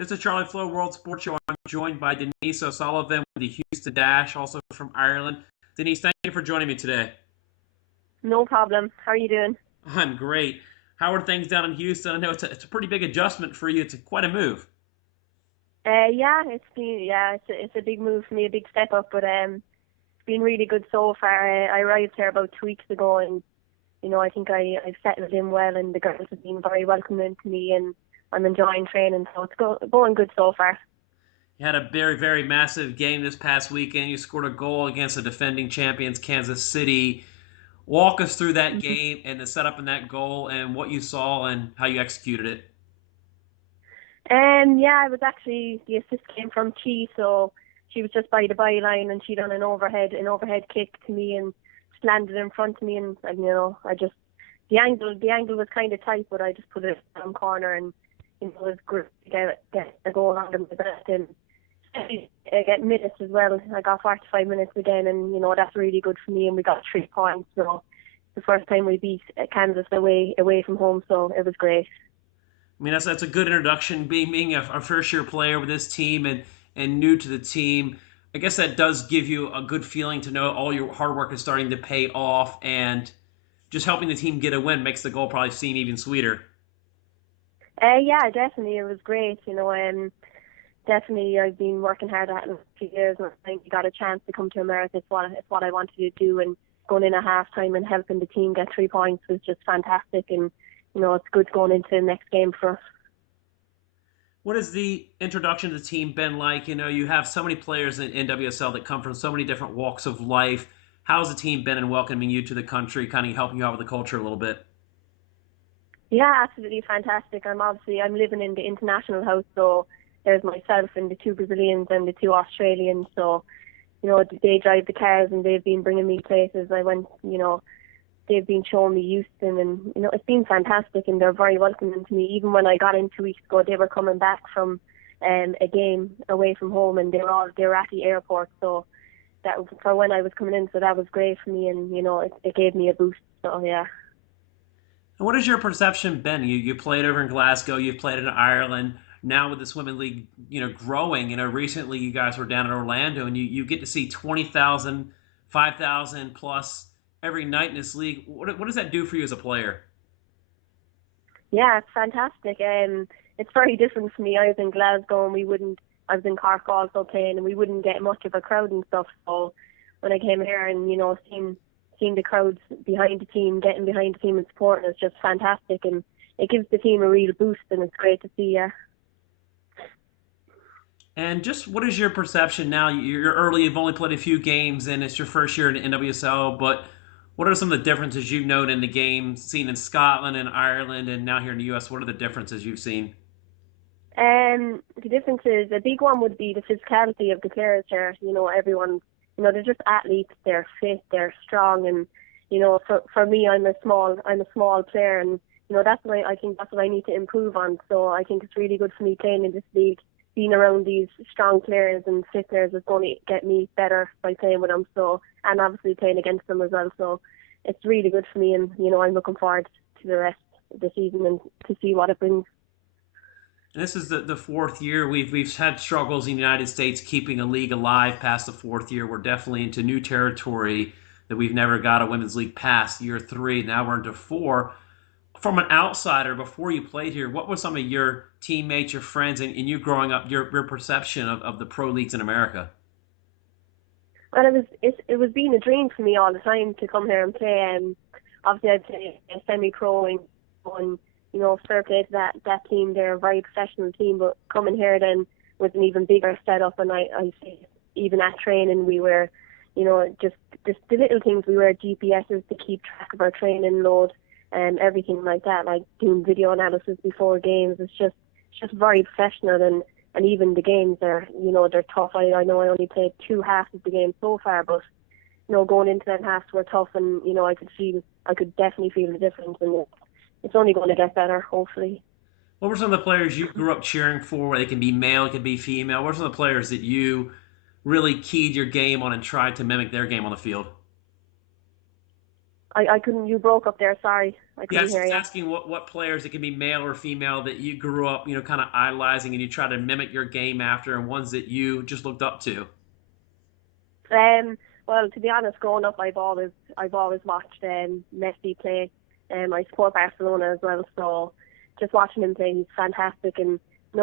This is Charlie Flowe, World Sports Show. I'm joined by Denise O'Sullivan with the Houston Dash, also from Ireland. Denise, thank you for joining me today. No problem. How are you doing? I'm great. How are things down in Houston? I know it's a pretty big adjustment for you. It's quite a move. It's a big move for me, a big step up, but it's been really good so far. I arrived here about 2 weeks ago, and I think I've settled in well, and the girls have been very welcoming to me, and I'm enjoying training, so it's going good so far. You had a very, very massive game this past weekend. You scored a goal against the defending champions, Kansas City. Walk us through that game and the setup in that goal and what you saw and how you executed it. It was actually the assist came from Chi, so she was just by the byline and she done an overhead kick to me and just landed in front of me and I just the angle was kind of tight, but I just put it in the corner and it was great to get a goal under my belt and I get minutes as well. I got 45 minutes again, and that's really good for me. And we got 3 points, so the first time we beat Kansas away from home, so it was great. I mean, that's a good introduction, being a first-year player with this team and new to the team. I guess that does give you a good feeling to know all your hard work is starting to pay off, and just helping the team get a win makes the goal probably seem even sweeter. Yeah, definitely. It was great. Definitely I've been working hard at it for 2 years, and I think got a chance to come to America. It's what I wanted to do, and going in at halftime and helping the team get 3 points was just fantastic, and it's good going into the next game for us. What has the introduction to the team been like? You have so many players in NWSL that come from so many different walks of life. How's the team been in welcoming you to the country, kind of helping you out with the culture a little bit? Yeah, absolutely fantastic. I'm living in the international house, so there's myself and the 2 Brazilians and the 2 Australians. So, they drive the cars and they've been bringing me places. I went, they've been showing me Houston, and it's been fantastic, and they're very welcoming to me. Even when I got in 2 weeks ago, they were coming back from a game away from home, and they were at the airport. So that for when I was coming in, so that was great for me, and it gave me a boost. So yeah. And what has your perception been? You played over in Glasgow, you've played in Ireland. Now with this women league, growing. Recently you guys were down in Orlando, and you get to see 20,000, 5,000 plus every night in this league. What does that do for you as a player? Yeah, it's fantastic. It's very different for me. I was in Glasgow, and I was in Cork also playing, and we wouldn't get much of a crowd and stuff. So when I came here and seeing the crowds behind the team, getting behind the team and supporting, it's just fantastic, and it gives the team a real boost, and it's great to see. Yeah. And just what is your perception now? You're early, you've only played a few games, and it's your first year in NWSL, but what are some of the differences you've known in the game, seen in Scotland and Ireland, and now here in the U.S.? What are the differences you've seen? The difference is, a big one would be the physicality of the players here. Everyone, they're just athletes. They're fit, they're strong, and for me, I'm a small player, and I think that's what I need to improve on. So I think it's really good for me playing in this league. Being around these strong players and fit players is going to get me better by playing with them. So, and obviously playing against them as well. So it's really good for me, and I'm looking forward to the rest of the season and to see what it brings. And this is the 4th year. We've had struggles in the United States keeping a league alive past the 4th year. We're definitely into new territory that we've never got a women's league past year 3. Now we're into 4. From an outsider, before you played here, what were some of your teammates, your friends, and you growing up, your perception of the pro leagues in America? Well, it was being a dream for me all the time to come here and play. Obviously, I play a semi-pro, and fair play to that team. They're a very professional team, but coming here then was an even bigger setup. And I see, even at training, we were, just the little things. We wear GPSs to keep track of our training load and everything like that, like doing video analysis before games. It's just very professional, and even the games are, they're tough. I know I only played 2 halves of the game so far, but going into them halves were tough, and I could definitely feel the difference, and it's only going to get better, hopefully. What were some of the players you grew up cheering for? They can be male, it can be female. What were some of the players that you really keyed your game on and tried to mimic their game on the field? I couldn't. You broke up there. Sorry, I couldn't Yes, hear just you. asking what players, it can be male or female, that you grew up, kind of idolizing and you try to mimic your game after, and ones that you just looked up to. Um, well, to be honest, growing up, I've always watched Messi play. I support Barcelona as well, so just watching him play, he's fantastic, and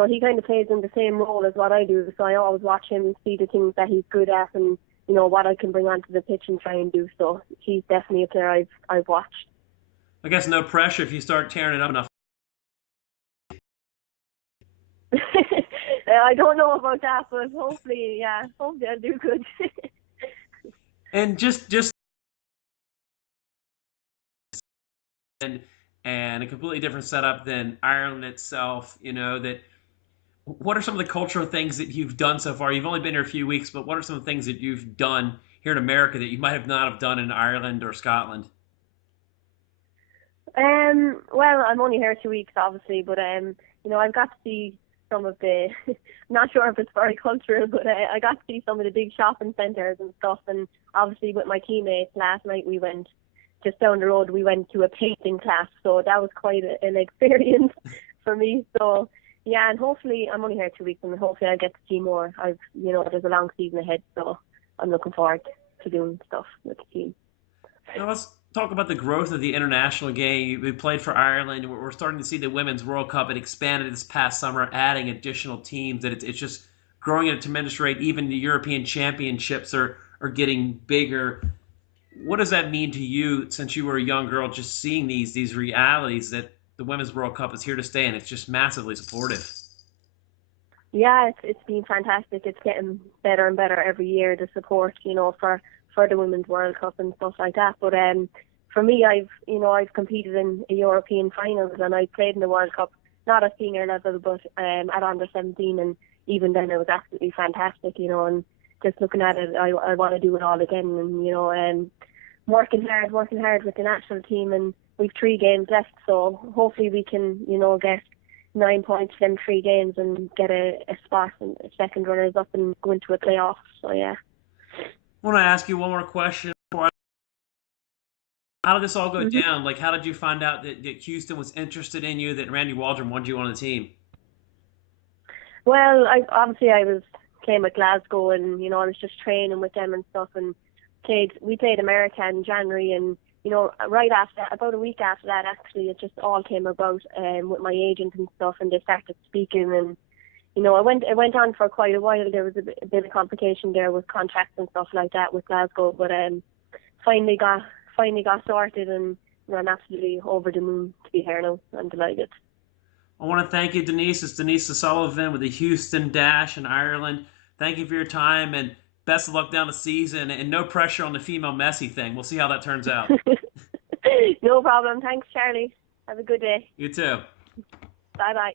he kind of plays in the same role as what I do. So I always watch him, see the things that he's good at, and what I can bring onto the pitch and try and do. So he's definitely a player I've watched. I guess no pressure if you start tearing it up enough. I don't know about that, but hopefully, yeah, hopefully I'll do good. And just and and a completely different setup than Ireland itself. That what are some of the cultural things that you've done so far? You've only been here a few weeks, but what are some of the things that you've done here in America that you might have not have done in Ireland or Scotland? Well, I'm only here 2 weeks, obviously, but I've got to see some of the. Not sure if it's very cultural, but I got to see some of the big shopping centres and stuff. And obviously, with my teammates last night, we went just down the road. We went to a painting class, so that was quite an experience for me. So yeah, and hopefully, I'm only here 2 weeks, and hopefully, I get to see more. There's a long season ahead, so I'm looking forward to doing stuff with the team. Now let's talk about the growth of the international game. We played for Ireland. We're starting to see the Women's World Cup. It expanded this past summer, adding additional teams. That it's just growing at a tremendous rate. Even the European Championships are getting bigger. What does that mean to you, since you were a young girl, just seeing these realities that the Women's World Cup is here to stay, and it's just massively supportive? Yeah, it's been fantastic. It's getting better and better every year. The support, for the Women's World Cup and stuff like that. But for me, I've competed in a European finals and I played in the World Cup, not at senior level, but at under 17, and even then it was absolutely fantastic. And just looking at it, I want to do it all again, and working hard with the national team, and we've 3 games left, so hopefully we can, get 9 points in 3 games and get a spot and a second runners up and go into a playoff. So yeah. I want to ask you one more question. How did this all go hmm down? Like, how did you find out that Houston was interested in you, that Randy Waldron wanted you on the team? Well, I was playing with Glasgow, and I was just training with them and stuff, and we played America in January, and right after that, about a week after that, actually, it just all came about with my agent and stuff, and they started speaking, and it went on for quite a while. There was a bit of complication there with contracts and stuff like that with Glasgow, but finally got finally got sorted, and I'm absolutely over the moon to be here now. I'm delighted. I want to thank you, Denise. It's Denise Sullivan with the Houston Dash in Ireland. Thank you for your time, and best of luck down the season. And no pressure on the female Messi thing. We'll see how that turns out. No problem. Thanks, Charlie. Have a good day. You too. Bye bye.